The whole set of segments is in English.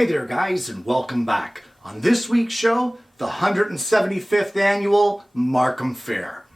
Hey there guys, and welcome back. On this week's show, the 175th annual Markham Fair.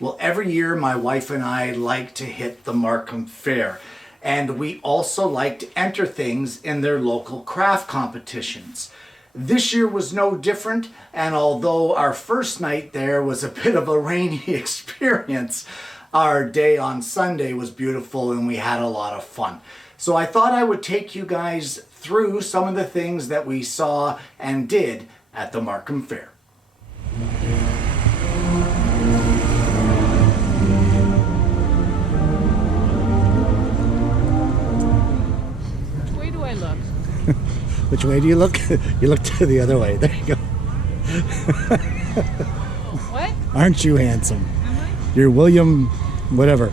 Well, every year my wife and I like to hit the Markham Fair, and we also like to enter things in their local craft competitions. This year was no different, and although our first night there was a bit of a rainy experience, our day on Sunday was beautiful and we had a lot of fun. So I thought I would take you guys through some of the things that we saw and did at the Markham Fair. Which way do I look? Which way do you look? You look to the other way. There you go. What? Aren't you handsome? Am I? You're William whatever.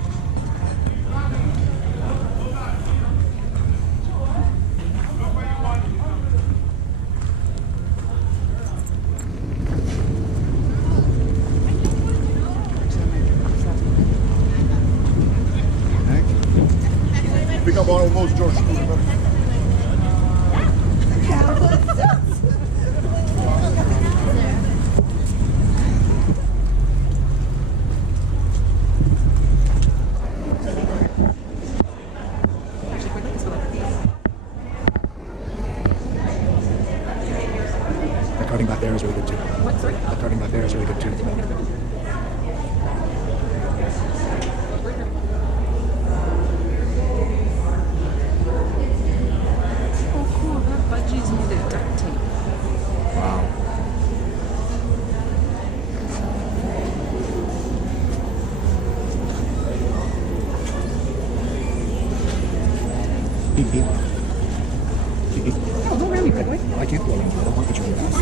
Pick up all those George. The karting back there is really good too. What, sorry? The karting back there is really good too. Oh, cool. That budgie's made of duct tape. Wow. Beep beep. Beep beep. Oh, don't really, big boy. I can't blow in. I don't want to put you in your ass.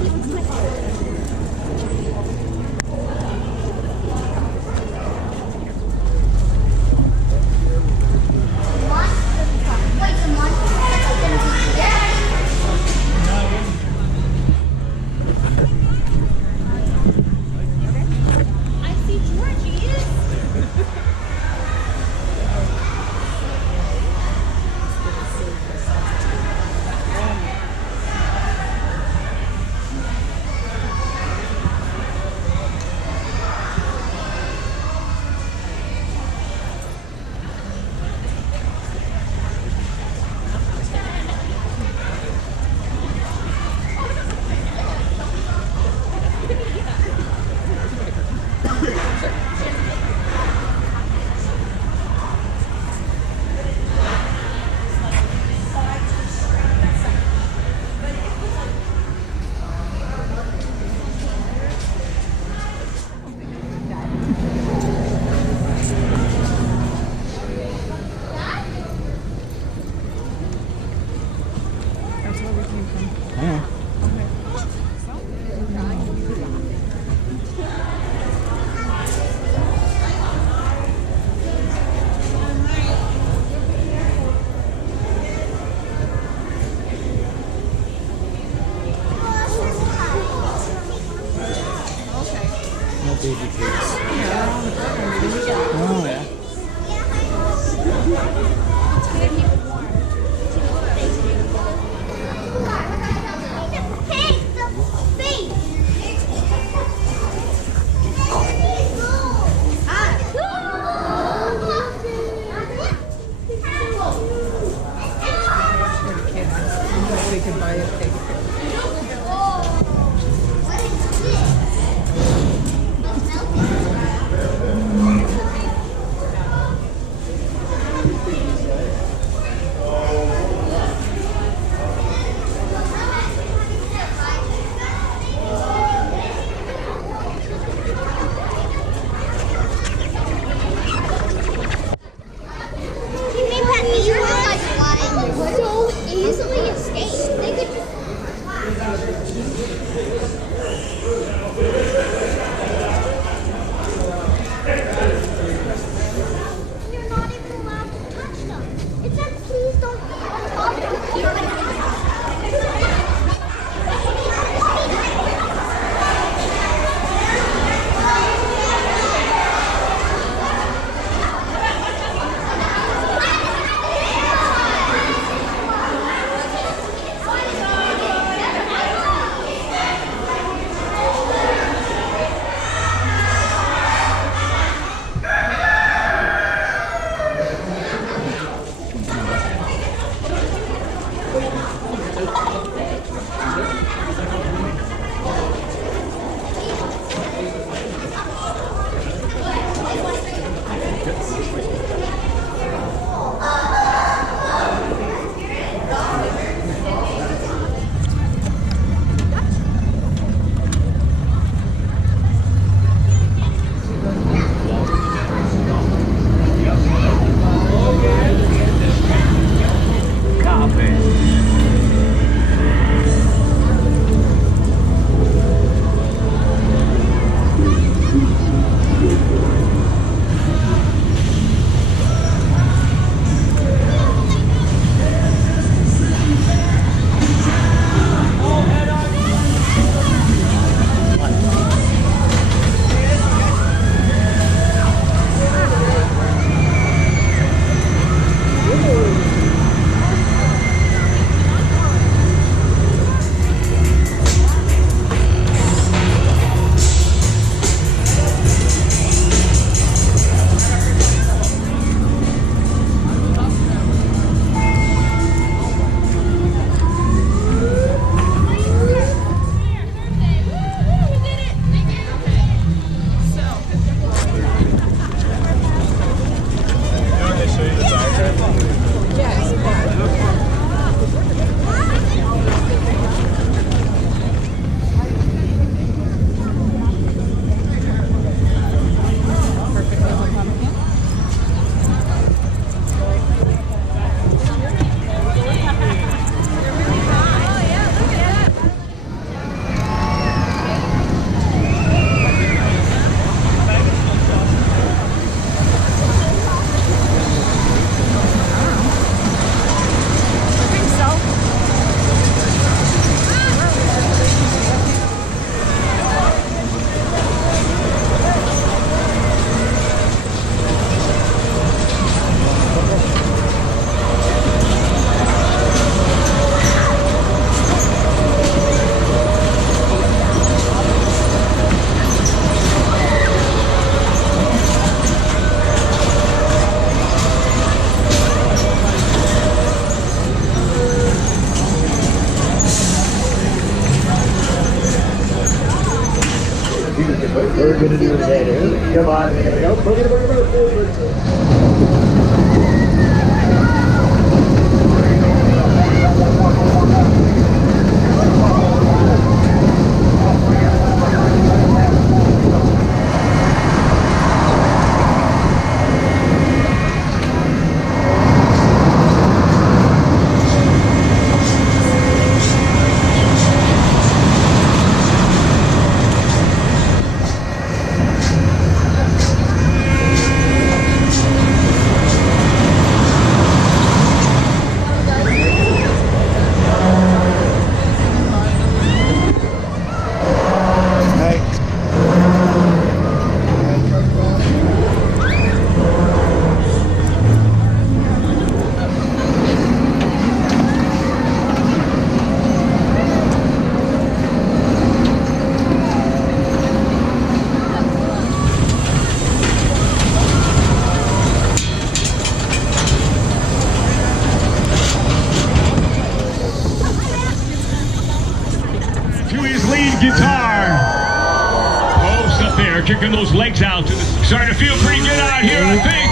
I see Georgie's. That's where we came from. I know. No baby pigs. Oh yeah. Hey, the face. For the kids. They could buy a pig. These were like flying so easily escape. They could We're going to do that here. Come on, here we go. Boogie, boogie, boogie, boogie. Guitar. Post up there, kicking those legs out. Starting to feel pretty good out here, I think.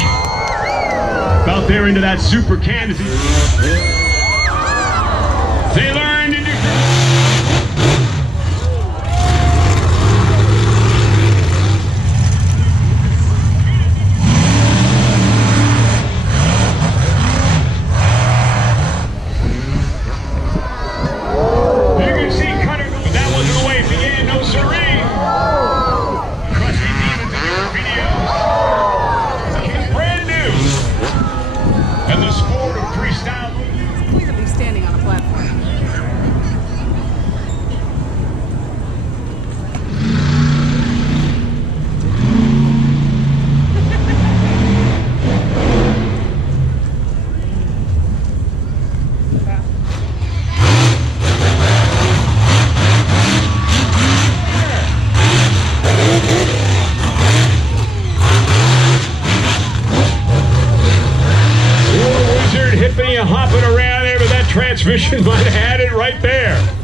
About there into that super canopy. They learned to do. And the sport of freestyle transmission might have had it right there.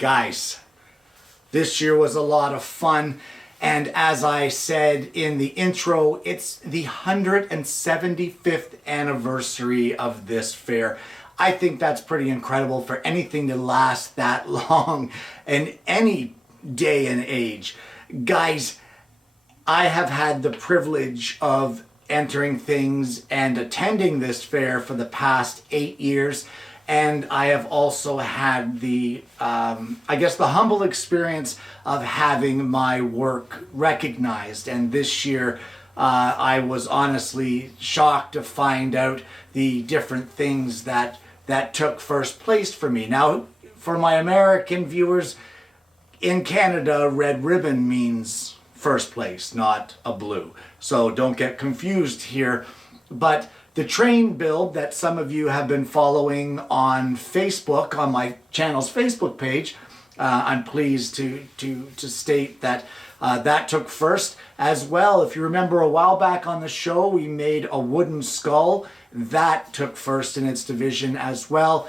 Guys, this year was a lot of fun, and as I said in the intro, it's the 175th anniversary of this fair. I think that's pretty incredible for anything to last that long in any day and age. Guys, I have had the privilege of entering things and attending this fair for the past 8 years. And I have also had the, I guess, the humble experience of having my work recognized. And this year, I was honestly shocked to find out the different things that took first place for me. Now, for my American viewers, in Canada, red ribbon means first place, not a blue. So don't get confused here. But the train build that some of you have been following on Facebook, on my channel's Facebook page, I'm pleased to state that that took first as well. If you remember a while back on the show, we made a wooden skull. That took first in its division as well.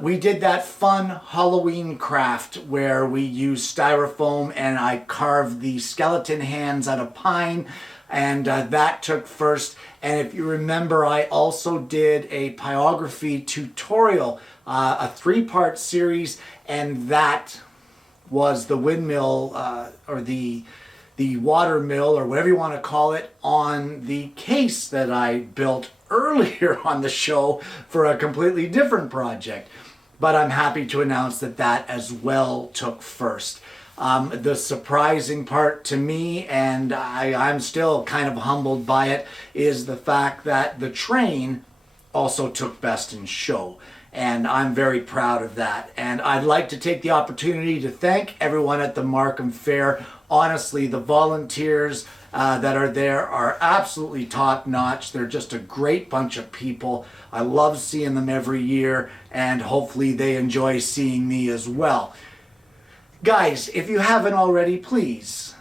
We did that fun Halloween craft where we used styrofoam and I carved the skeleton hands out of pine, and that took first. And if you remember, I also did a pyrography tutorial, a 3-part series, and that was the windmill or the water mill, or whatever you want to call it, on the case that I built earlier on the show for a completely different project. But I'm happy to announce that that as well took first. The surprising part to me, and I'm still kind of humbled by it, is the fact that the train also took best in show. And I'm very proud of that. And I'd like to take the opportunity to thank everyone at the Markham Fair. Honestly, the volunteers that are there are absolutely top notch. They're just a great bunch of people. I love seeing them every year, and hopefully they enjoy seeing me as well. Guys, if you haven't already, please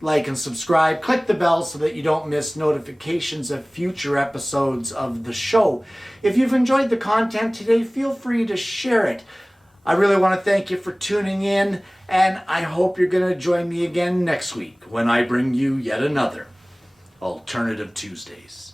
like and subscribe. Click the bell so that you don't miss notifications of future episodes of the show. If you've enjoyed the content today, feel free to share it. I really want to thank you for tuning in, and I hope you're going to join me again next week when I bring you yet another Alternative Tuesdays.